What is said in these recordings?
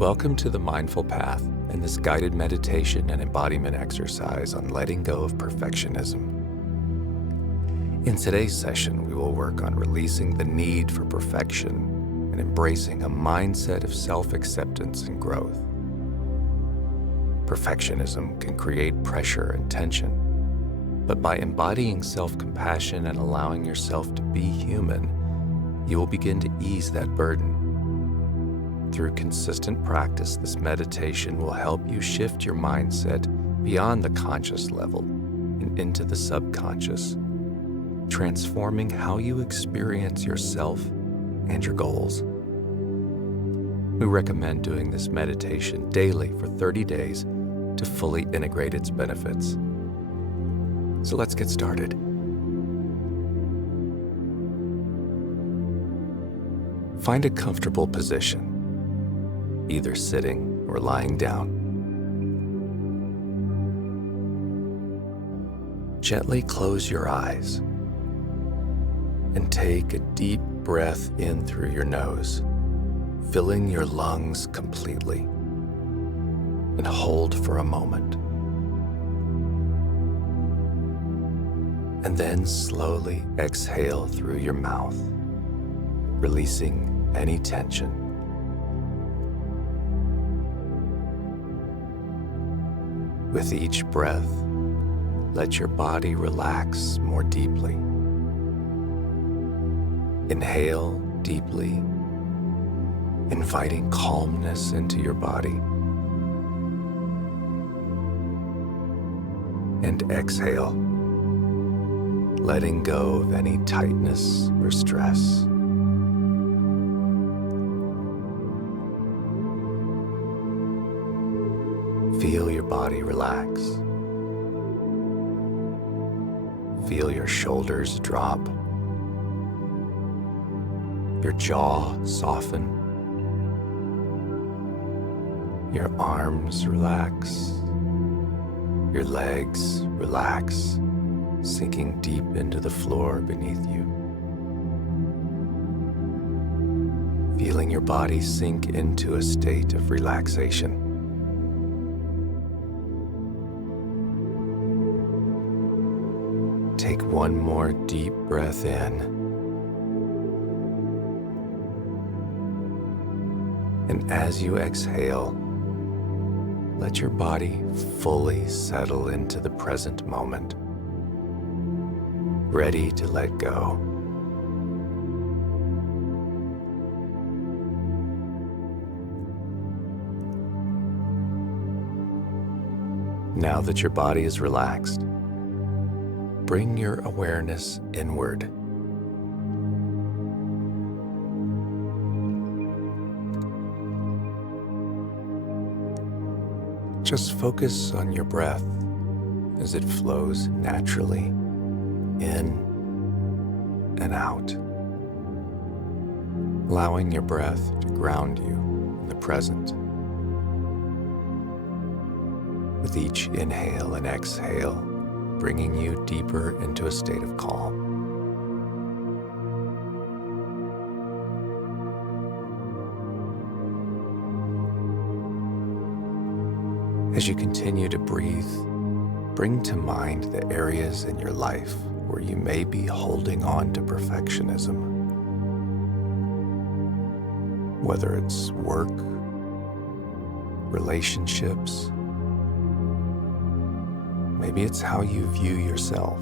Welcome to the Mindful Path and this guided meditation and embodiment exercise on letting go of perfectionism. In today's session, we will work on releasing the need for perfection and embracing a mindset of self-acceptance and growth. Perfectionism can create pressure and tension, but by embodying self-compassion and allowing yourself to be human, you will begin to ease that burden. Through consistent practice, this meditation will help you shift your mindset beyond the conscious level and into the subconscious, transforming how you experience yourself and your goals. We recommend doing this meditation daily for 30 days to fully integrate its benefits. So let's get started. Find a comfortable position, either sitting or lying down. Gently close your eyes and take a deep breath in through your nose, filling your lungs completely, and hold for a moment. And then slowly exhale through your mouth, releasing any tension. With each breath, let your body relax more deeply. Inhale deeply, inviting calmness into your body. And exhale, letting go of any tightness or stress. Feel your body relax. Feel your shoulders drop, your jaw soften, your arms relax, your legs relax, sinking deep into the floor beneath you. Feeling your body sink into a state of relaxation. Take one more deep breath in, and as you exhale, let your body fully settle into the present moment, ready to let go. Now that your body is relaxed, bring your awareness inward. Just focus on your breath as it flows naturally in and out, allowing your breath to ground you in the present. With each inhale and exhale, bringing you deeper into a state of calm. As you continue to breathe, bring to mind the areas in your life where you may be holding on to perfectionism. Whether it's work, relationships, maybe it's how you view yourself.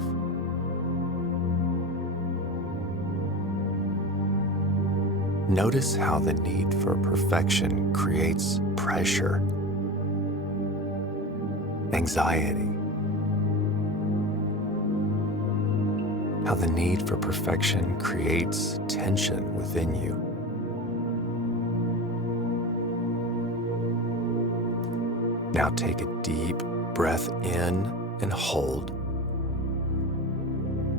Notice how the need for perfection creates pressure, anxiety. How the need for perfection creates tension within you. Now take a deep breath in and hold,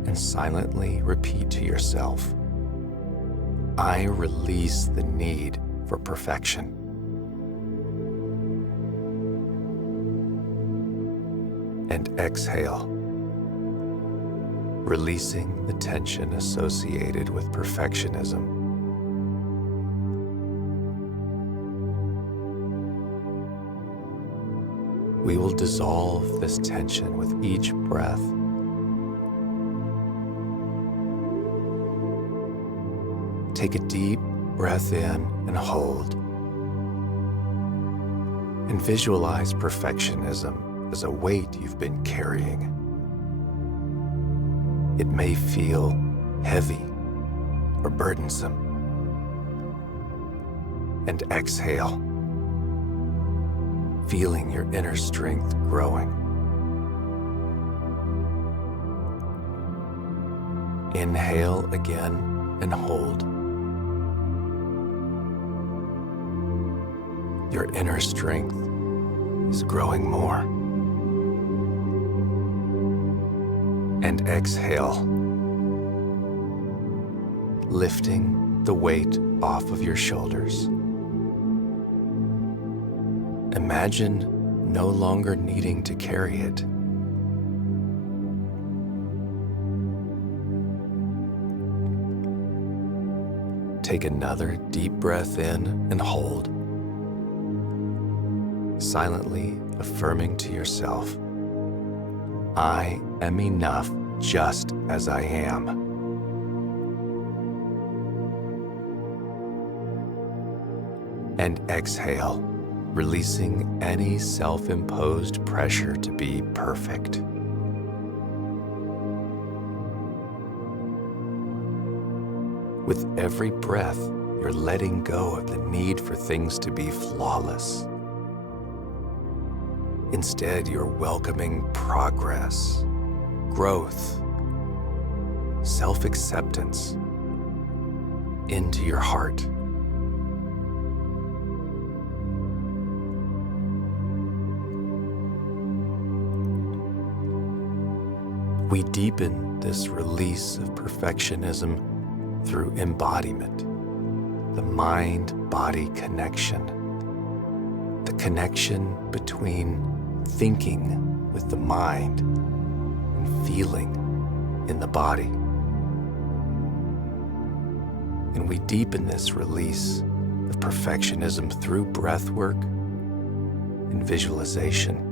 and silently repeat to yourself, I release the need for perfection. And exhale, releasing the tension associated with perfectionism. we will dissolve this tension with each breath. Take a deep breath in and hold. And visualize perfectionism as a weight you've been carrying. It may feel heavy or burdensome. And exhale, feeling your inner strength growing. Inhale again and hold. Your inner strength is growing more. And exhale, lifting the weight off of your shoulders. Imagine no longer needing to carry it. Take another deep breath in and hold, silently affirming to yourself, I am enough just as I am. And exhale, releasing any self-imposed pressure to be perfect. With every breath, you're letting go of the need for things to be flawless. Instead, you're welcoming progress, growth, self-acceptance into your heart. We deepen this release of perfectionism through embodiment, the mind-body connection, the connection between thinking with the mind and feeling in the body. And we deepen this release of perfectionism through breath work and visualization.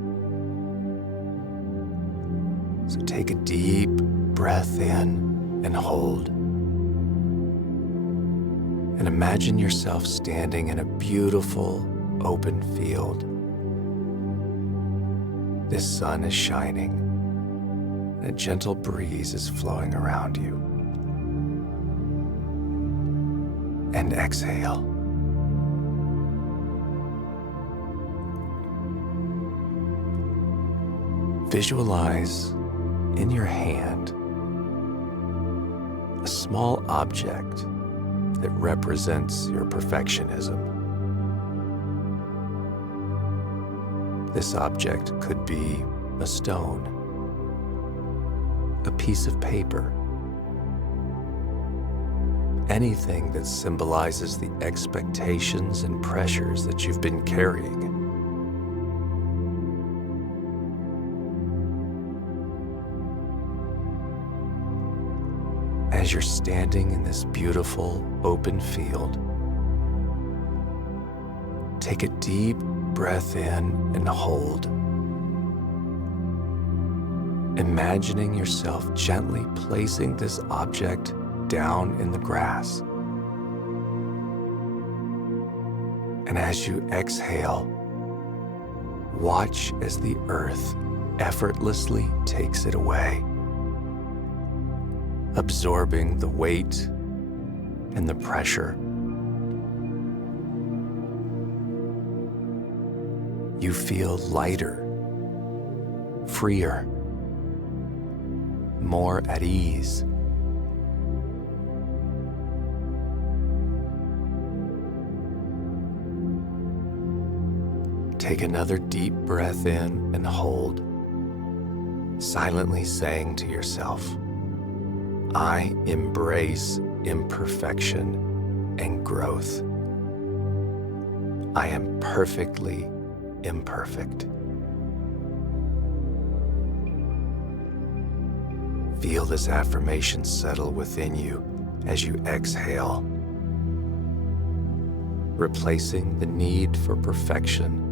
So take a deep breath in and hold. And imagine yourself standing in a beautiful open field. The sun is shining, and a gentle breeze is flowing around you. And exhale. Visualize in your hand a small object that represents your perfectionism. This object could be a stone, a piece of paper, anything that symbolizes the expectations and pressures that you've been carrying. As you're standing in this beautiful open field, take a deep breath in and hold, imagining yourself gently placing this object down in the grass. And as you exhale, watch as the earth effortlessly takes it away, absorbing the weight and the pressure. You feel lighter, freer, more at ease. Take another deep breath in and hold, silently saying to yourself, I embrace imperfection and growth. I am perfectly imperfect. Feel this affirmation settle within you as you exhale, replacing the need for perfection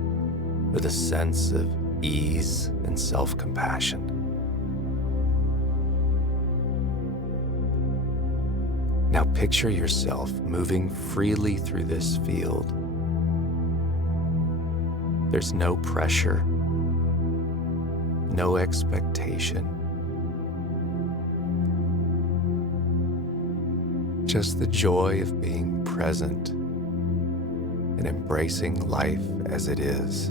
with a sense of ease and self-compassion. Now picture yourself moving freely through this field. There's no pressure, no expectation, just the joy of being present and embracing life as it is.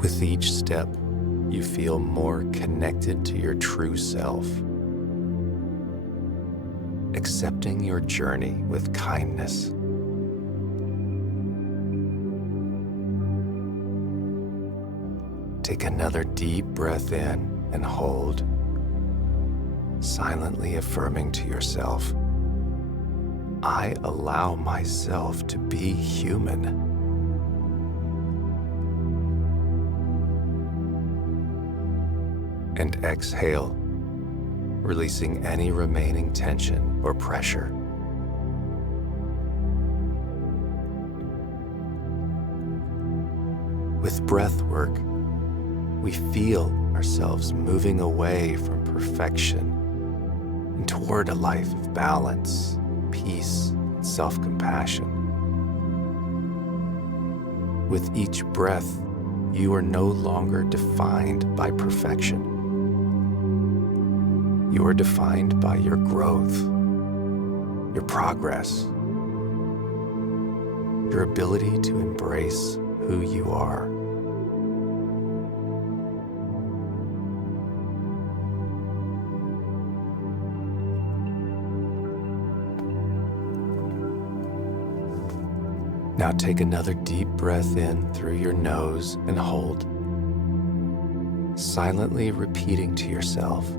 With each step, you feel more connected to your true self, accepting your journey with kindness. Take another deep breath in and hold, silently affirming to yourself, I allow myself to be human. And exhale, releasing any remaining tension or pressure. With breath work, we feel ourselves moving away from perfection and toward a life of balance, peace, and self-compassion. With each breath, you are no longer defined by perfection. You are defined by your growth, your progress, your ability to embrace who you are. Now take another deep breath in through your nose and hold, silently repeating to yourself,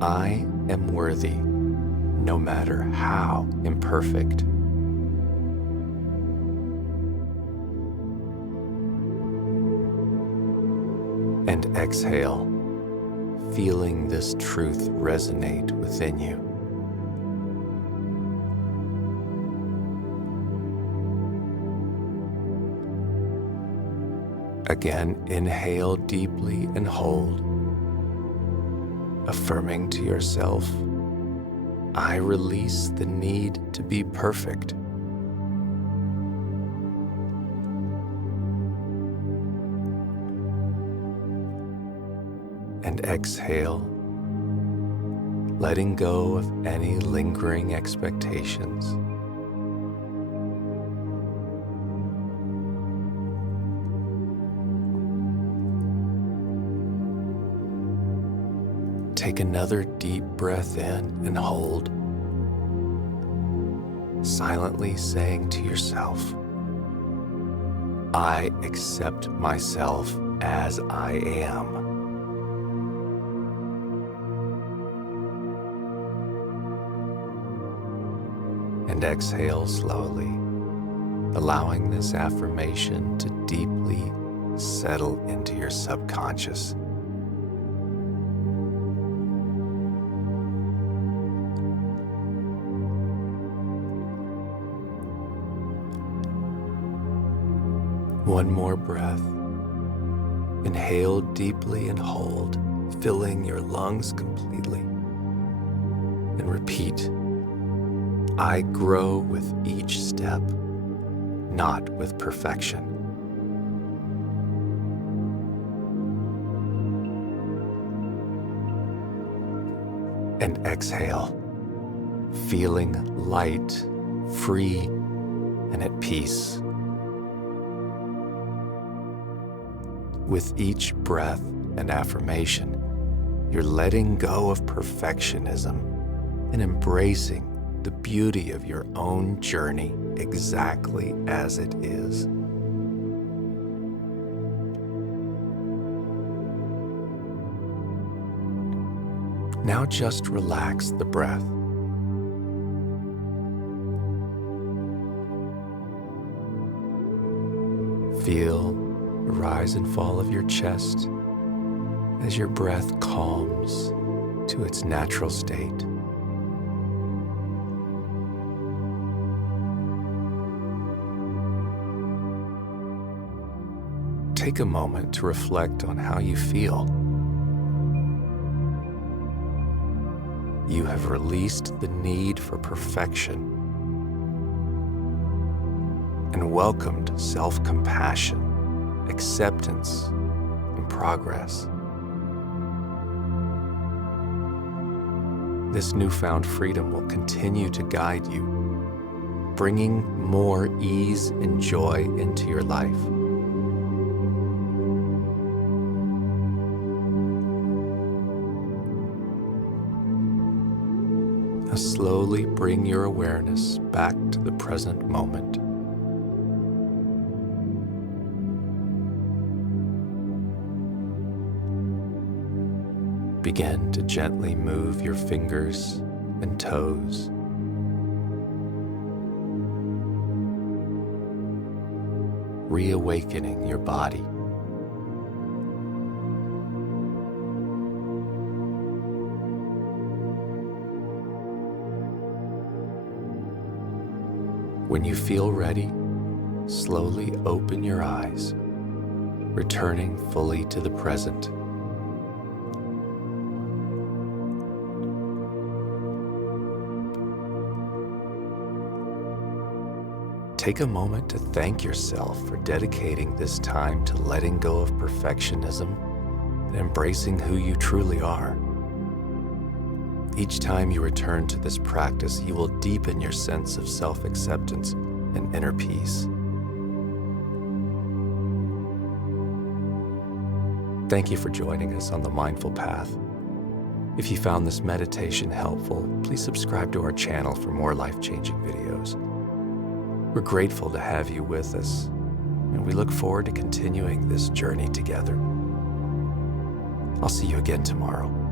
I am worthy, no matter how imperfect. And exhale, feeling this truth resonate within you. Again, inhale deeply and hold, affirming to yourself, I release the need to be perfect. And exhale, letting go of any lingering expectations. Take another deep breath in and hold, silently saying to yourself, I accept myself as I am. And exhale slowly, allowing this affirmation to deeply settle into your subconscious. One more breath. Inhale deeply and hold, filling your lungs completely. And repeat, I grow with each step, not with perfection. And exhale, feeling light, free, and at peace. With each breath and affirmation, you're letting go of perfectionism and embracing the beauty of your own journey exactly as it is. Now just relax the breath. Feel the rise and fall of your chest as your breath calms to its natural state. take a moment to reflect on how you feel. You have released the need for perfection and welcomed self-compassion, acceptance, and progress. This newfound freedom will continue to guide you, bringing more ease and joy into your life. Now slowly bring your awareness back to the present moment. Begin to gently move your fingers and toes. Reawakening your body. When you feel ready, slowly open your eyes, returning fully to the present. Take a moment to thank yourself for dedicating this time to letting go of perfectionism and embracing who you truly are. Each time you return to this practice, you will deepen your sense of self-acceptance and inner peace. Thank you for joining us on the Mindful Path. If you found this meditation helpful, please subscribe to our channel for more life-changing videos. We're grateful to have you with us, and we look forward to continuing this journey together. I'll see you again tomorrow.